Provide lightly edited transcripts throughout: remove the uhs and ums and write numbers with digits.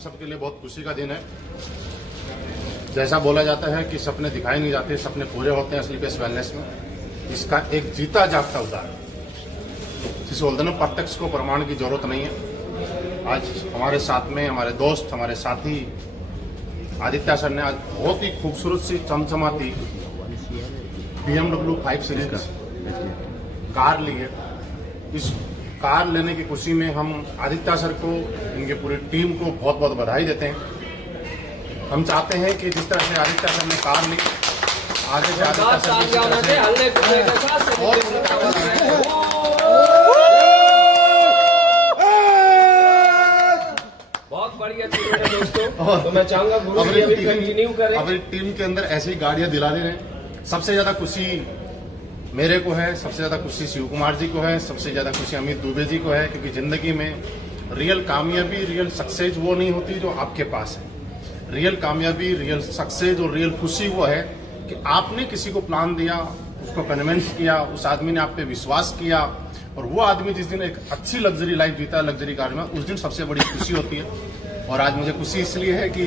सबके लिए बहुत खुशी का दिन है। जैसा बोला जाता है कि सपने दिखाए नहीं जाते, सपने पूरे होते हैं स्लीपियस वेलनेस में। इसका एक जीता जागता उदाहरण, जिसे बोलते हैं प्रत्यक्ष को प्रमाण की जरूरत नहीं है। आज हमारे साथ में हमारे दोस्त, हमारे साथी आदित्य सर ने आज बहुत ही खूबसूरत सी चमचमाती BMW 5 सीरीज कार ली है। इस कार लेने की खुशी में हम आदित्य सर को, इनके पूरी टीम को बहुत बहुत बधाई देते हैं। हम चाहते हैं कि जिस तरह से आदित्य सर ने कार ली, आगे से आदित्य सर बहुत बढ़िया चीज है दोस्तों। तो मैं चाहूंगा कंटिन्यू करें, अपनी टीम के अंदर ऐसी गाड़ियां दिला दे रहे हैं। सबसे ज्यादा खुशी मेरे को है, सबसे ज्यादा खुशी शिव कुमार जी को है, सबसे ज्यादा खुशी अमित दुबे जी को है, क्योंकि जिंदगी में रियल कामयाबी, रियल सक्सेस वो नहीं होती जो आपके पास है। रियल कामयाबी, रियल सक्सेस और रियल खुशी वो है कि आपने किसी को प्लान दिया, उसको कन्विंस किया, उस आदमी ने आप पे विश्वास किया, और वो आदमी जिस दिन एक अच्छी लग्जरी लाइफ जीता लग्जरी कार में, उस दिन सबसे बड़ी खुशी होती है। और आज मुझे खुशी इसलिए है कि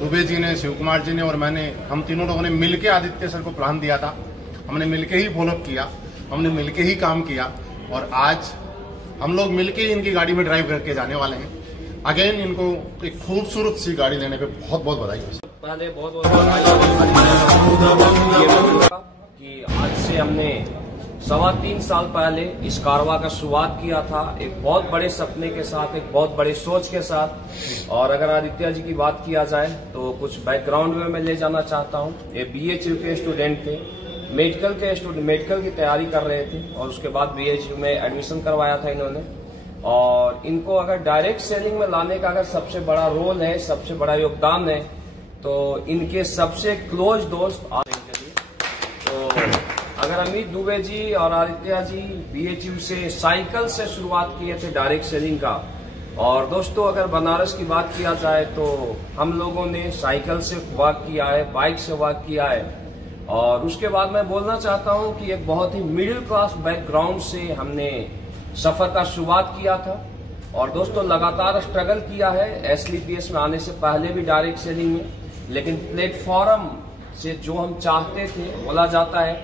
दुबे जी ने, शिव कुमार जी ने और मैंने, हम तीनों लोगों ने मिलके आदित्य सर को प्लान दिया था। हमने मिलके ही फॉलोअप किया, हमने मिलके ही काम किया, और आज हम लोग मिलके ही इनकी गाड़ी में ड्राइव करके जाने वाले हैं। अगेन इनको एक खूबसूरत सी गाड़ी देने पे बहुत बहुत बधाई। पहले बहुत कि आज से हमने 3.25 साल पहले इस कारवा का शुरुआत किया था, एक बहुत बड़े सपने के साथ, एक बहुत बड़े सोच के साथ। और अगर आदित्य जी की बात किया जाए तो कुछ बैकग्राउंड में मैं ले जाना चाहता हूँ। ये BHU के स्टूडेंट थे, मेडिकल की तैयारी कर रहे थे, और उसके बाद BHU में एडमिशन करवाया था इन्होंने। और इनको अगर डायरेक्ट सेलिंग में लाने का अगर सबसे बड़ा रोल है, सबसे बड़ा योगदान है, तो इनके सबसे क्लोज दोस्त आ इनके लिए। तो अगर अमित दुबे जी और आदित्य जी BHU से साइकिल से शुरुआत किए थे डायरेक्ट सेलिंग का। और दोस्तों अगर बनारस की बात किया जाए तो हम लोगों ने साइकिल से वर्क किया है, बाइक से वर्क किया है। और उसके बाद मैं बोलना चाहता हूं कि एक बहुत ही मिडिल क्लास बैकग्राउंड से हमने सफर का शुरुआत किया था। और दोस्तों लगातार स्ट्रगल किया है SLPS में आने से पहले भी डायरेक्ट सेलिंग में, लेकिन प्लेटफॉर्म से जो हम चाहते थे, बोला जाता है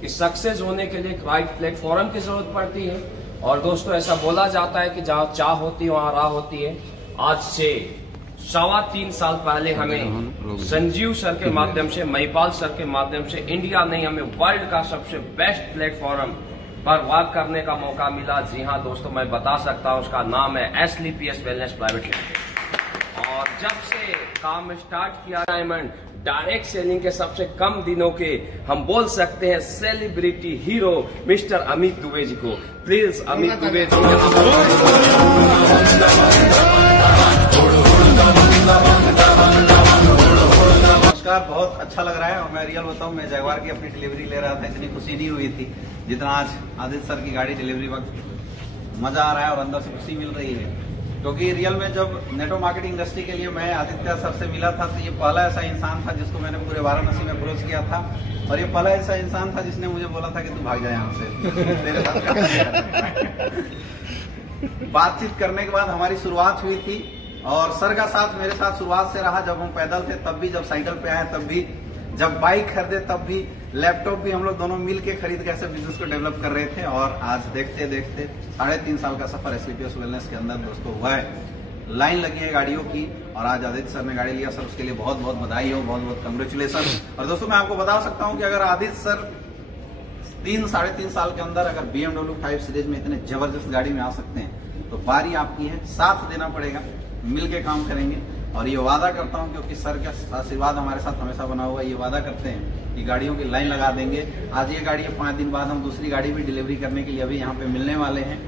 कि सक्सेस होने के लिए एक राइट प्लेटफॉर्म की जरूरत पड़ती है। और दोस्तों ऐसा बोला जाता है कि जहाँ चाह होती है वहाँ राह होती है। आज से 3.25 साल पहले हमें संजीव सर के माध्यम से, महिपाल सर के माध्यम से इंडिया नहीं हमें वर्ल्ड का सबसे बेस्ट प्लेटफॉर्म पर वर्क करने का मौका मिला। जी हाँ दोस्तों, मैं बता सकता हूँ, उसका नाम है SLPS वेलनेस प्राइवेट लिमिटेड। और जब से काम स्टार्ट किया डायमंड डायरेक्ट सेलिंग के सबसे कम दिनों के हम बोल सकते हैं celebrity hero Mr Amit Dubey ji को। प्लीज अमित दुबे जी। नमस्कार, बहुत अच्छा लग रहा है। और मैं रियल बताऊं, मैं जगवार की अपनी डिलीवरी ले रहा था, इतनी खुशी नहीं हुई थी जितना आज आदित्य सर की गाड़ी डिलीवरी वक्त मजा आ रहा है और अंदर से खुशी मिल रही है। क्योंकि रियल में जब नेटवर्क मार्केटिंग इंडस्ट्री के लिए मैं आदित्य सर से मिला था, तो ये पहला ऐसा इंसान था जिसको मैंने पूरे वाराणसी में अप्रोच किया था। और ये पहला ऐसा इंसान था जिसने मुझे बोला था कि तू भाग जाए यहाँ से। बातचीत करने के बाद हमारी शुरुआत हुई थी, और सर का साथ मेरे साथ शुरुआत से रहा। जब हम पैदल थे तब भी, जब साइकिल पे आए तब भी, जब बाइक खरीदे तब भी, लैपटॉप भी हम लोग दोनों मिल के खरीद के ऐसे बिजनेस को डेवलप कर रहे थे। और आज देखते देखते 3.5 साल का सफर SLPS वेलनेस के अंदर दोस्तों हुआ है। लाइन लगी है गाड़ियों की, और आज आदित्य सर ने गाड़ी लिया। सर उसके लिए बहुत बहुत बधाई हो, बहुत बहुत कंग्रेचुलेशन। और दोस्तों मैं आपको बता सकता हूं कि अगर आदित्य सर 3-3.5 साल के अंदर अगर BMW 5 सीरीज में इतने जबरदस्त गाड़ी में आ सकते हैं, तो बारी आपकी है। साथ देना पड़ेगा, मिलके काम करेंगे। और ये वादा करता हूं, क्योंकि सर का आशीर्वाद हमारे साथ हमेशा बना हुआ है, ये वादा करते हैं कि गाड़ियों की लाइन लगा देंगे। आज ये गाड़ी है, 5 दिन बाद हम दूसरी गाड़ी भी डिलीवरी करने के लिए अभी यहाँ पे मिलने वाले हैं।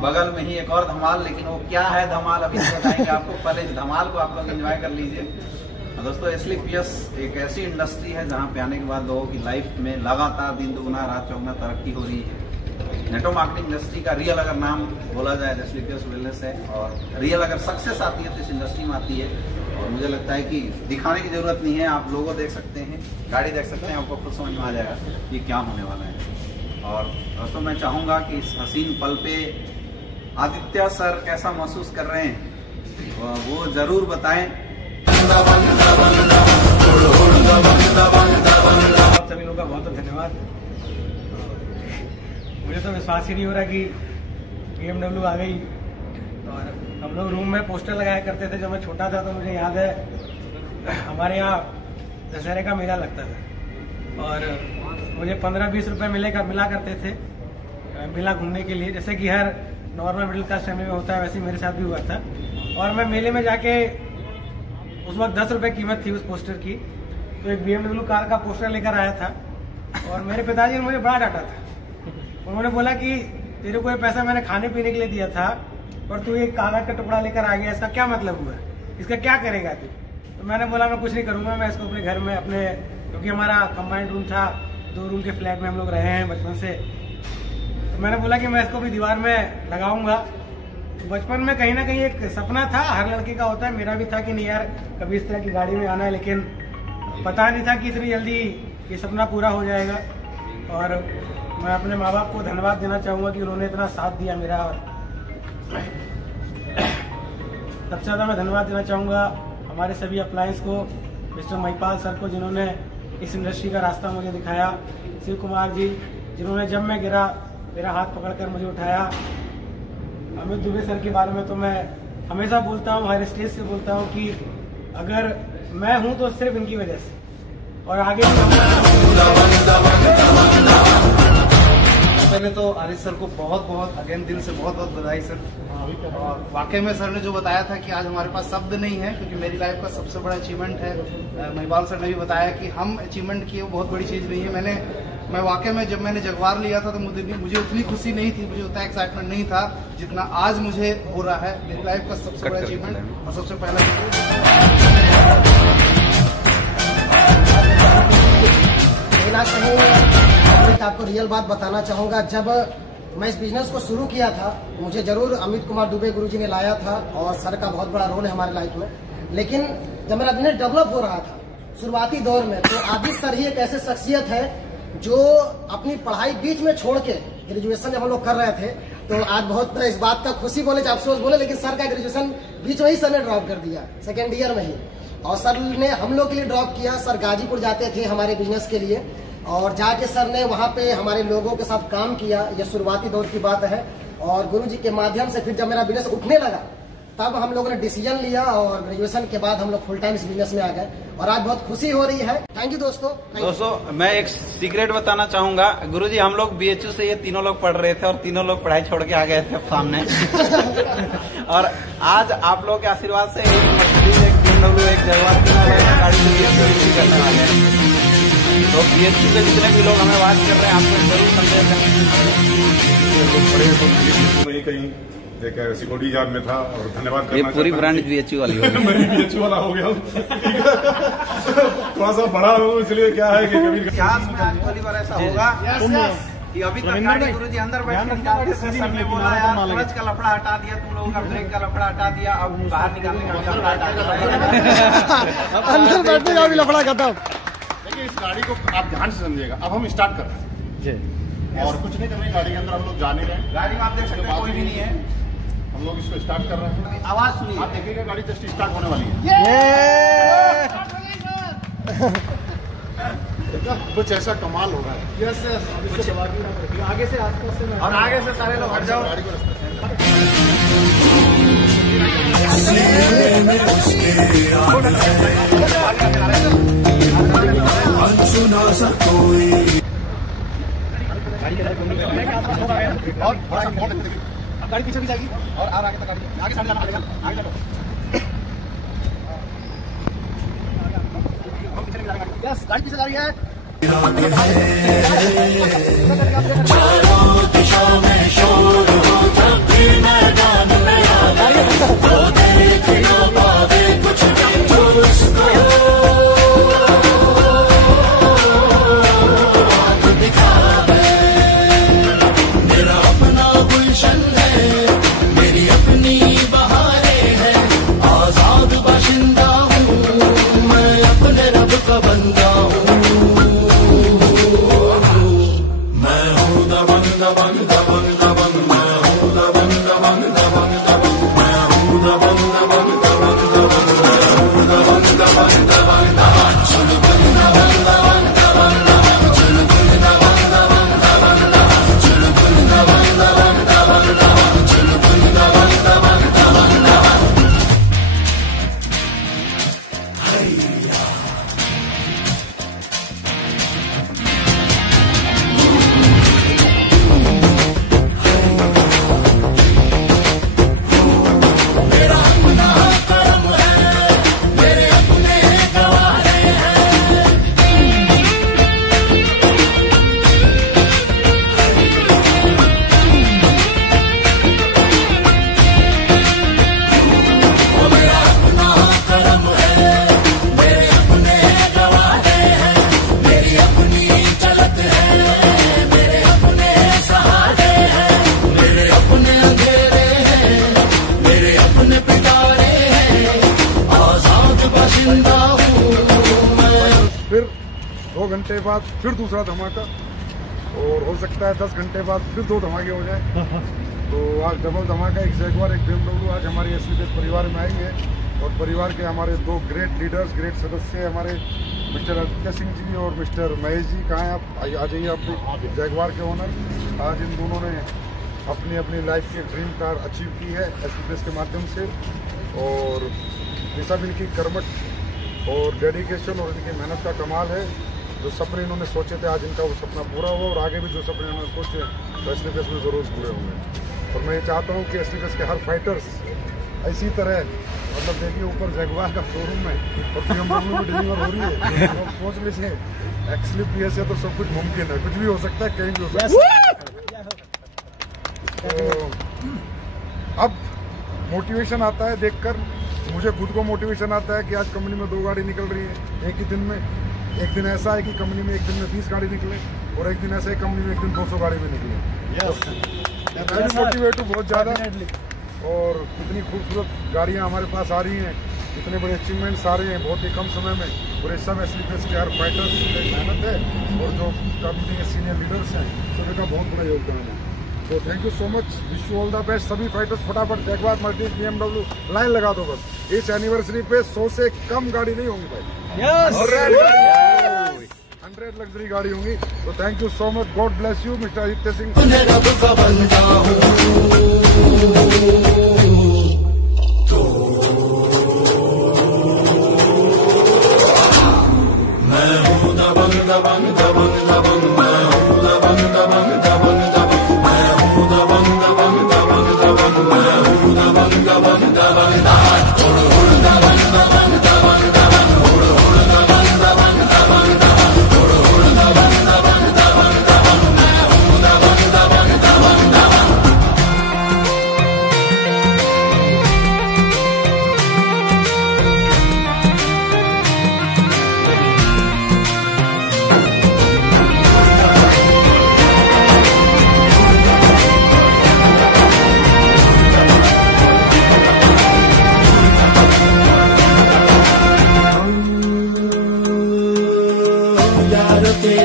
बगल में ही एक और धमाल, लेकिन वो क्या है धमाल अभी बताएंगे आपको। पहले इस धमाल को आप लोग एंजॉय कर लीजिए। दोस्तों SLPS एक ऐसी इंडस्ट्री है जहाँ पे आने के बाद लोगों की लाइफ में लगातार दिन दुगुना रात चौगुना तरक्की हो रही है। नेटवर्क मार्केटिंग इंडस्ट्री का रियल अगर नाम बोला जाए तो SLPS वेलनेस है। और रियल अगर सक्सेस आती है तो इस इंडस्ट्री में आती है। और मुझे लगता है कि दिखाने की जरूरत नहीं है, आप लोगों देख सकते हैं, गाड़ी देख सकते हैं, आपको खुद समझ में आ जाएगा ये क्या होने वाला है। और दोस्तों मैं चाहूंगा कि इस हसीन पल पे आदित्य सर कैसा महसूस कर रहे हैं वो जरूर बताएं। सभी लोगों का बहुत बहुत धन्यवाद। मुझे तो विश्वास ही नहीं हो रहा कि BMW आ गई। और हम लोग रूम में पोस्टर लगाया करते थे जब मैं छोटा था, तो मुझे याद है हमारे यहाँ दशहरे का मेला लगता था और मुझे 15-20 रुपए मिला करते थे मेला घूमने के लिए, जैसे कि हर नॉर्मल मिडिल क्लास फैमिली में होता है, वैसे मेरे साथ भी हुआ था। और मैं मेले में जाके, उस वक्त 10 रुपए कीमत थी उस पोस्टर की, तो एक BMW कार का पोस्टर लेकर आया था और मेरे पिताजी ने मुझे बड़ा डांटा था। उन्होंने बोला कि तेरे को ये पैसा मैंने खाने पीने के लिए दिया था और तू एक कागज का टुकड़ा लेकर आ गया, इसका क्या मतलब हुआ, इसका क्या करेगा तू? तो मैंने बोला मैं कुछ नहीं करूंगा, मैं इसको अपने घर में क्योंकि हमारा कंबाइंड रूम था, 2 रूम के फ्लैट में हम लोग रहे हैं बचपन से, तो मैंने बोला कि मैं इसको भी दीवार में लगाऊंगा। तो बचपन में कहीं ना कहीं एक सपना था, हर लड़के का होता है, मेरा भी था कि नहीं यार कभी इस तरह की गाड़ी में आना है, लेकिन पता नहीं था कि इतनी जल्दी ये सपना पूरा हो जाएगा। और मैं अपने माँ बाप को धन्यवाद देना चाहूँगा कि उन्होंने इतना साथ दिया मेरा। और सबसे ज़्यादा मैं धन्यवाद देना चाहूँगा हमारे सभी अप्लायंस को, मिस्टर महिपाल सर को जिन्होंने इस इंडस्ट्री का रास्ता मुझे दिखाया, शिव कुमार जी जिन्होंने जब मैं गिरा मेरा हाथ पकड़कर मुझे उठाया, अमित दुबे सर के बारे में तो मैं हमेशा बोलता हूँ, हर स्टेज से बोलता हूँ कि अगर मैं हूँ तो सिर्फ इनकी वजह से, और आगे पहले तो आदित्य सर को बहुत बहुत अगेन दिल से बहुत बहुत बधाई सर। और वाकई में सर ने जो बताया था कि आज हमारे पास शब्द नहीं है, क्योंकि मेरी लाइफ का सबसे बड़ा अचीवमेंट है। महिपाल सर ने भी बताया कि हम अचीवमेंट किए वो बहुत बड़ी चीज़ नहीं है। मैं वाकई में जब मैंने जगवार लिया था तो मुझे उतनी खुशी नहीं थी, मुझे उतना एक्साइटमेंट नहीं था जितना आज मुझे हो रहा है। मेरी लाइफ का सबसे बड़ा अचीवमेंट और सबसे पहला आपको रियल बात बताना चाहूंगा। जब मैं इस बिजनेस को शुरू किया था, मुझे जरूर अमित कुमार दुबे गुरुजी ने लाया था और सर का बहुत बड़ा रोल है हमारे लाइफ में। लेकिन जब मेरा बिजनेस डेवलप हो रहा था शुरुआती दौर में, तो आदित्य सर ही एक ऐसे शख्सियत है जो अपनी पढ़ाई बीच में छोड़ के, ग्रेजुएशन जब हम लोग कर रहे थे तो आज बहुत इस बात का खुशी बोले चाहे अफसोस बोले, लेकिन सर का ग्रेजुएशन बीच में ही सर ने ड्रॉप कर दिया, 2nd ईयर में ही। और सर ने हम लोग के लिए ड्रॉप किया। सर गाजीपुर जाते थे हमारे बिजनेस के लिए और जाके सर ने वहाँ पे हमारे लोगों के साथ काम किया। यह शुरुआती दौर की बात है। और गुरुजी के माध्यम से फिर जब मेरा बिजनेस उठने लगा तब हम लोगों ने डिसीजन लिया और ग्रेजुएशन के बाद हम लोग फुल टाइम इस बिजनेस में आ गए और आज बहुत खुशी हो रही है। थैंक यू दोस्तों। मैं एक सीक्रेट बताना चाहूंगा। गुरुजी हम लोग BHU से ये तीनों लोग पढ़ रहे थे और तीनों लोग पढ़ाई छोड़ के आ गए थे सामने और आज आप लोग के आशीर्वाद से एक मर्सिडीज, एक BMW, एक जगवार गाड़ी करने आ गए। तो BHU के जितने भी लोग हमें बात कर रहे हैं आपको जरूर संदेश नहीं कहीं एक सिक्योरिटी गार्ड में था और धन्यवाद करना। ये पूरी ब्रांड BHU वाली हो गई। मैं BHU वाला हो गया थोड़ा सा बड़ा हो, इसलिए क्या है कि कभी इतिहास में आज पहली बार ऐसा होगा कि अभी तक गाड़ी गुरुजी अंदर बैठ के निकालते थे, सर ने बोला यार क्लच का लफड़ा हटा दिया, तुम लोगों का ब्रेक का लफड़ा हटा दिया, अब बाहर निकालने का लफड़ा हटा दिया, अंदर बैठने का भी लफड़ा खत्म। देखिए इस गाड़ी को आप ध्यान से समझिएगा। अब हम स्टार्ट कर रहे हैं और कुछ नहीं कर रहे, गाड़ी के अंदर हम लोग जा नहीं रहे। गाड़ी में आप देख सकते हैं कोई भी नहीं है, हम लोग इसको स्टार्ट कर रहे हैं। आवाज सुनिए, आप देखिएगा गाड़ी जस्ट स्टार्ट होने वाली है। कुछ ऐसा कमाल हो रहा है। आगे से आसपास से और आगे से सारे लोग हट जाओ। गाड़ी को गाड़ी पीछे भी जाएगी और आगे तक आगे सामने जाना पड़ेगा। आगे चलो, गाड़ी पीछे जा रही है। चारों दिशाओं में शोर हो तब भी मैदान में वो देख ना पावे कुछ जो उसको दिखावे। मेरा अपना गुलशन है, मेरी अपनी बहारें हैं, आजाद बाशिंदा हूँ मैं, अपने रब का बंदा हूँ। मैं हूँ 2 घंटे बाद फिर दूसरा धमाका, और हो सकता है 10 घंटे बाद फिर 2 धमाके हो जाए। तो आज डबल धमाका, एक जैगवार एक BMW आज हमारे एसलीपेस परिवार में आई है। और परिवार के हमारे 2 ग्रेट लीडर्स, ग्रेट सदस्य हमारे मिस्टर आदित्य सिंह जी और मिस्टर महेश जी, कहाँ हैं आप? आ जाइए। आप जैगवार के ओनर। आज इन दोनों ने अपनी अपनी लाइफ की ड्रीम कार अचीव की है एसलीपेस के माध्यम से, और ये सब इनकी कर्मठ और डेडिकेशन और इनकी मेहनत का कमाल है। जो सपने इन्होंने सोचे थे आज इनका वो सपना पूरा हुआ, और आगे भी जो सपने इन्होंने सोचे तो एसलीपेस में ज़रूर पूरे होंगे। और मैं ये चाहता हूँ कि एसलीपेस के हर फाइटर्स इसी तरह, मतलब देखिए ऊपर जैगवार का शोरूम है और BMW में डिलीवर हो रही है, तो सोच लीजिए एक्सलीपियस से तो सब कुछ मुमकिन है, कुछ भी हो सकता है, कहीं भी हो सकता है। तो अब मोटिवेशन आता है देखकर, मुझे खुद को मोटिवेशन आता है कि आज कंपनी में 2 गाड़ी निकल रही है एक ही दिन में। एक दिन ऐसा है कि कंपनी में एक दिन में 20 गाड़ी निकले, और एक दिन ऐसा है कंपनी में एक दिन 200 गाड़ी भी निकले। मोटिवेट हूँ बहुत ज़्यादा, और इतनी खूबसूरत गाड़ियाँ हमारे पास आ रही हैं, इतने बड़े अचीवमेंट्स आ रहे हैं बहुत ही कम समय में, और इस सब एसलीपेस के हर फाइटर्स की मेहनत है, और जो कंपनी के सीनियर लीडर्स हैं सभी का बहुत बड़ा योगदान है। तो thank you so much, wish you all the best. सभी फाइटर्स फटाफट जैगवार मर्सिडीज BMW लाइन लगा दो बस। इस एनिवर्सरी पे 100 से कम गाड़ी नहीं होंगी भाई, 100 लग्जरी गाड़ी होंगी। तो thank you so much, God bless you mister Aditya Singh. मैं हूँ दबंग दबंग दबंग दबंग, मैं हूँ दबंग दबंग दबंग दबंग, मैं हूँ दबंग दबंग दबंग दबंग, मैं हूँ दबंग दबंग दबंग दबंग, हुड़ हुड़ दबंग दबंग दबंग दबंग, हुड़ हुड़ दबंग दबंग दबंग दबंग, हुड़ हुड़ दबंग दबंग दबंग दबंग, मैं हूँ दबंग दबंग दबंग दबंग।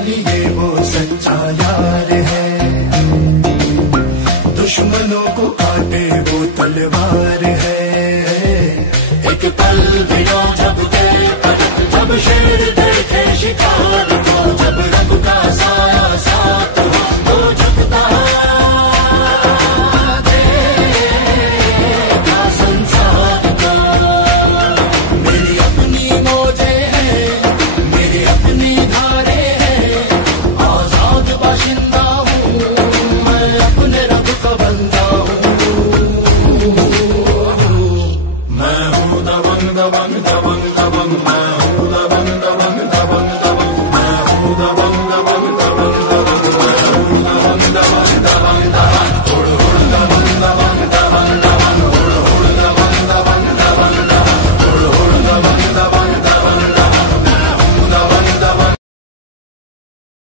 लिए वो सच्चा यार है, दुश्मनों को काटे वो तलवार है। एक पल भी लो जब जब शेर देखे शिकार को, जब रब का साया साथ हो तो झुकता देगा संसार को। मेरी अपनी मौजें हैं, मेरी अपनी धारे, बाशिंदा हूँ मैं, अपने रब का बंदा हूँ। मैं हूँ दबंग दबंग दबंग दबंग, मैं